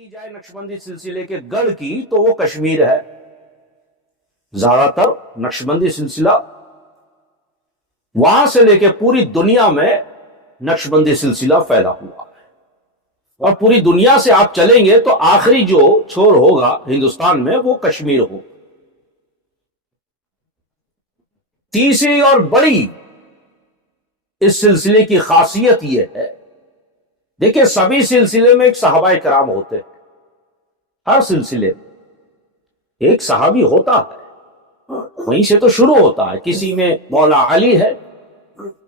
کی جائے نقشبندی سلسلے کے گڑھ کی تو وہ کشمیر ہے. زیادہ تر نقشبندی سلسلہ وہاں سے لے کے پوری دنیا میں نقشبندی سلسلہ پھیلا ہوا ہے, اور پوری دنیا سے آپ چلیں گے تو آخری جو چھور ہوگا ہندوستان میں وہ کشمیر ہوگا. تیسری اور بڑی اس سلسلے کی خاصیت یہ ہے, دیکھیں سبھی سلسلے میں ایک صحابہ کرام ہوتے ہیں, ہر سلسلے میں ایک صحابی ہوتا ہے, وہیں سے تو شروع ہوتا ہے. کسی میں مولا علی ہے,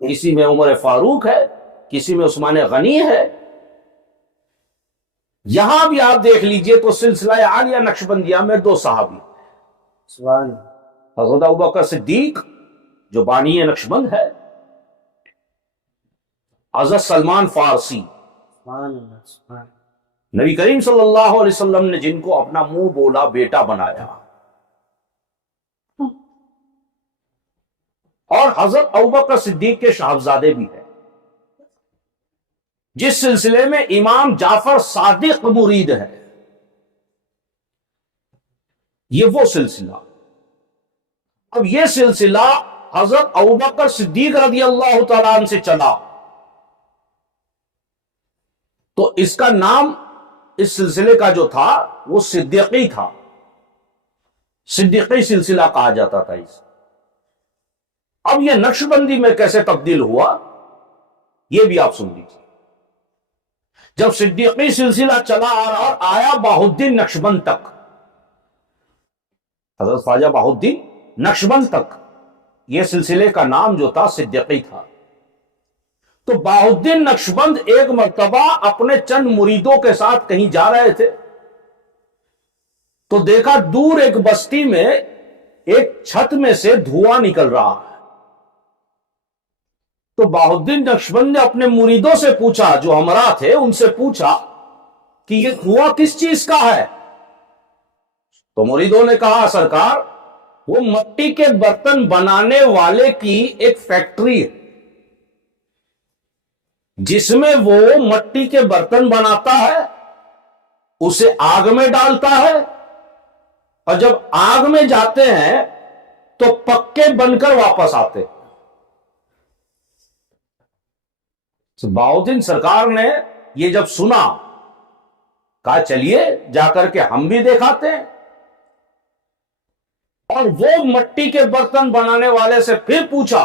کسی میں عمر فاروق ہے, کسی میں عثمان غنی ہے. یہاں بھی آپ دیکھ لیجئے تو سلسلہ عالیہ نقشبندیہ میں دو صحابی, حضرت ابوبکر صدیق جو بانی نقشبند ہے, حضرت سلمان فارسی. نبی کریم صلی اللہ علیہ وسلم نے جن کو اپنا منہ بولا بیٹا بنایا, اور حضرت ابوبکر صدیق کے صاحبزادے بھی ہیں. جس سلسلے میں امام جعفر صادق مرید ہے, یہ وہ سلسلہ. اب یہ سلسلہ حضرت ابوبکر صدیق رضی اللہ تعالیٰ عنہ سے چلا, تو اس کا نام اس سلسلے کا جو تھا وہ صدیقی تھا, صدیقی سلسلہ کہا جاتا تھا اسے. اب یہ نقشبندی میں کیسے تبدیل ہوا یہ بھی آپ سن لیجیے. جب صدیقی سلسلہ چلا اور آیا بہاؤالدین نقشبند تک, حضرت خواجہ بہاؤالدین نقشبند تک, یہ سلسلے کا نام جو تھا صدیقی تھا. تو بہاؤالدین نقشبند ایک مرتبہ اپنے چند مریدوں کے ساتھ کہیں جا رہے تھے, تو دیکھا دور ایک بستی میں ایک چھت میں سے دھواں نکل رہا ہے. تو بہاؤالدین نقشبند نے اپنے مریدوں سے پوچھا, جو ہمراہ تھے ان سے پوچھا کہ یہ دھواں کس چیز کا ہے؟ تو مریدوں نے کہا سرکار وہ مٹی کے برتن بنانے والے کی ایک فیکٹری ہے, جس میں وہ مٹی کے برتن بناتا ہے, اسے آگ میں ڈالتا ہے, اور جب آگ میں جاتے ہیں تو پکے بن کر واپس آتے ہیں. بہاؤالدین سرکار نے یہ جب سنا, کہا چلیے جا کر کے ہم بھی دکھاتے ہیں. اور وہ مٹی کے برتن بنانے والے سے پھر پوچھا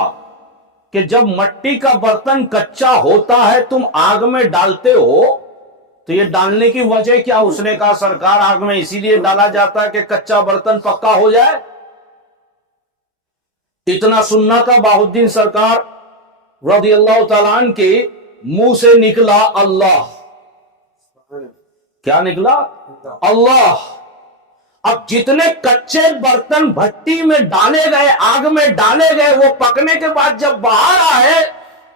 کہ جب مٹی کا برتن کچا ہوتا ہے تم آگ میں ڈالتے ہو, تو یہ ڈالنے کی وجہ کیا؟ اس نے کہا سرکار آگ میں اسی لیے ڈالا جاتا ہے کہ کچا برتن پکا ہو جائے. اتنا سننا تھا بہاؤالدین سرکار رضی اللہ تعالیٰ عنہ کے منہ سے نکلا اللہ. کیا نکلا؟ اللہ. اب جتنے کچے برتن بھٹی میں ڈالے گئے, آگ میں ڈالے گئے, وہ پکنے کے بعد جب باہر آئے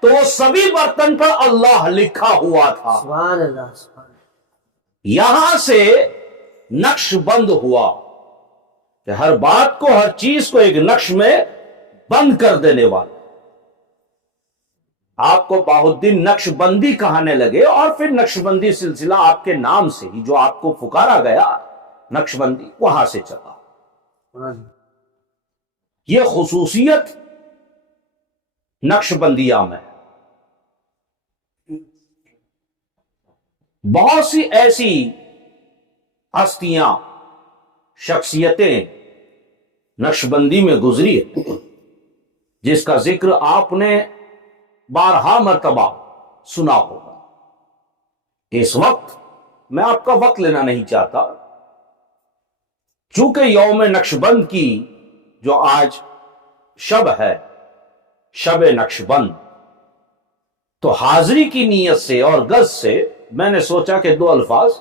تو وہ سبھی برتن پر اللہ لکھا ہوا تھا. سبحان اللہ, سبحان اللہ. یہاں سے نقش بند ہوا کہ ہر بات کو, ہر چیز کو ایک نقش میں بند کر دینے والا. آپ کو بہاؤالدین نقش بندی کہانے لگے, اور پھر نقش بندی سلسلہ آپ کے نام سے ہی جو آپ کو پکارا گیا نقش بندی, وہاں سے چلا. یہ خصوصیت نقش بندیہ میں. بہت سی ایسی ہستیاں, شخصیتیں نقش بندی میں گزری ہے جس کا ذکر آپ نے بارہا مرتبہ سنا ہوگا. اس وقت میں آپ کا وقت لینا نہیں چاہتا, چونکہ یوم نقشبند کی جو آج شب ہے, شب نقشبند, تو حاضری کی نیت سے اور غرض سے میں نے سوچا کہ دو الفاظ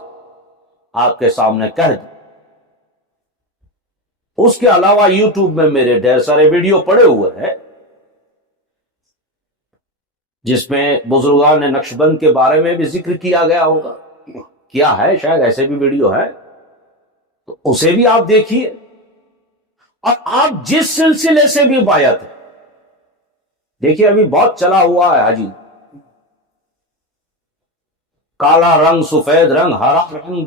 آپ کے سامنے کہہ دوں. اس کے علاوہ یوٹیوب میں میرے ڈھیر سارے ویڈیو پڑے ہوئے ہیں جس میں بزرگان نقشبند کے بارے میں بھی ذکر کیا گیا ہوگا. کیا ہے, شاید ایسے بھی ویڈیو ہے, تو اسے بھی آپ دیکھیے. اور آپ جس سلسلے سے بھی بایعت ہے, دیکھیے ابھی بہت چلا ہوا ہے حاجی, کالا رنگ, سفید رنگ, ہرا رنگ,